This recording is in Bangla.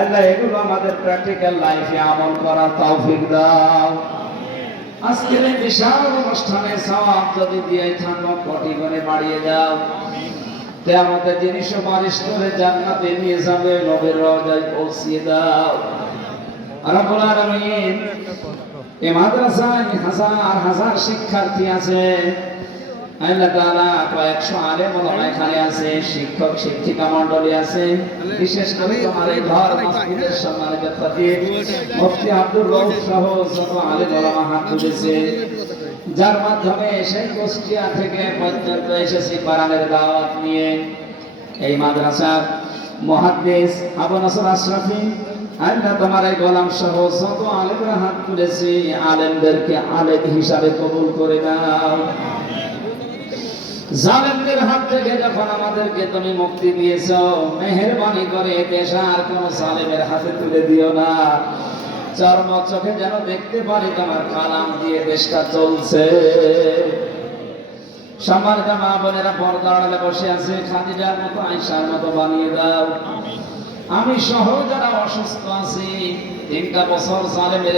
আল্লাহ এগুলো আমাদের প্র্যাকটিক্যাল লাইফে আমল করার তৌফিক দাও। আজকের এই বিশাল অনুষ্ঠানে সওয়াব যদি দিয়ে থাকো কোটি গুণে বাড়িয়ে দাও। কিয়ামতের দিন সুপারিশ করে জান্নাতে নিয়ে যাবে, নবীর রওজায় পৌঁছিয়ে দাও। রব্বুল আলামিন, এই মাদ্রাসায় হাজার হাজার শিক্ষার্থী আছে। আল্লাহ তাআলা কয়েকশো আলেম ওলামা এখানে আছে, শিক্ষক শিক্ষিকা মণ্ডলী আছে। বিশেষ করে তোমার এই ঘর মসজিদের সম্মানিত খতিব মুফতি আব্দুর রউফ সহ যত আলেম ওলামা হাত তুলেছে, যার মাধ্যমে সেই কুষ্টিয়া থেকে পর্যন্ত এসেছি কোরআনের দাওয়াত নিয়ে। এই মাদ্রাসার মুহাদ্দিস আবু নসর আশরাফি, আল্লাহ তোমার এই গোলাম সহ যত আলেমরা হাত তুলেছি, আলেমদেরকে আলেম হিসাবে কবুল করে নাও। জালেমদের হাত থেকে যখন আমাদেরকে তুমি মুক্তি দিয়েছো, মেহেরবানি করে দেশে আর কোন জালেমের হাতে তুলে দিও না। চর্ম চোখে যেন দেখতে পারি তোমার কালাম দিয়ে দেশটা চলছে। সম্মানিত মা বোনেরা, পর্দা আড়ালে বসে আছে, খাদিজার মতো আয়েশার মতো বানিয়ে দাও। আমি সহ যারা অসুস্থ আছি, 3টা বছর জালেমের